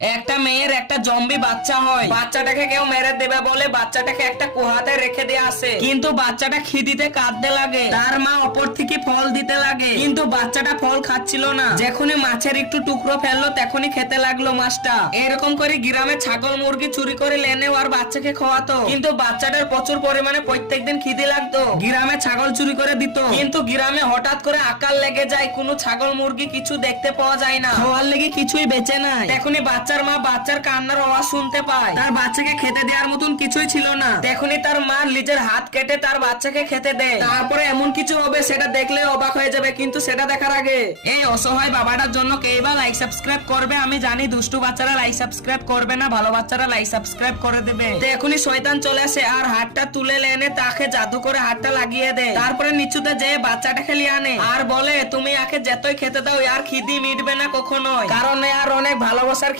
একটা মেয়ের একটা জম্বি বাচ্চা হয়। বাচ্চাটাকে কেউ মেরে দেবে বলে বাচ্চাটাকে একটা কুহাতে রেখে দিয়ে আসে, কিন্তু বাচ্চাটা খিদিতে কাঁদতে লাগে। তার মা অপর থেকে ফল দিতে লাগে, কিন্তু বাচ্চাটা ফল খাচ্ছিল না। যখনই মাছের একটু টুকরো ফেললো তখনই খেতে লাগলো মাছটা। এরকম করে গ্রামে ছাগল মুরগি চুরি করে লেনে আর বাচ্চাকে খাওয়াতো, কিন্তু বাচ্চাটার প্রচুর পরিমাণে প্রত্যেকদিন খিদে লাগতো। গ্রামে ছাগল চুরি করে দিত, কিন্তু গ্রামে হঠাৎ করে আকাল লেগে যায়, কোনো ছাগল মুরগি কিছু দেখতে পাওয়া যায় না, খাওয়ার লেগে কিছুই বেঁচে নাই। তখনই বাচ্চার মা বাচ্চার কান্নার আওয়াজ শুনতে পায়। তার বাচ্চাকে খেতে দেওয়ার মতন কিছুই ছিল না। তখনই তার মা নিজের হাত কেটে তার বাচ্চাকে খেতে দেয়। তারপরে এমন কিছু হবে সেটা দেখলে অবাক হয়ে যাবে, কিন্তু সেটা দেখার আগে এই অসহায় বাবাটার জন্য কে বা লাইক সাবস্ক্রাইব করবে? আমি জানি দুষ্টু বাচ্চারা লাইক সাবস্ক্রাইব করবে না, ভালো বাচ্চারা লাইক সাবস্ক্রাইব করে দেবে। এখনই শয়তান চলে আসে আর হাতটা তুলে এনে তাকে জাদু করে হাতটা লাগিয়ে দেয়। তারপরে নিচুতে যেয়ে বাচ্চাটাকে লিয়ে আনে আর বলে, তুমি আকে যতই খেতে দাও আর খিদি মিটবে না কখনোই, কারণ আর অনেক ভালোবাসার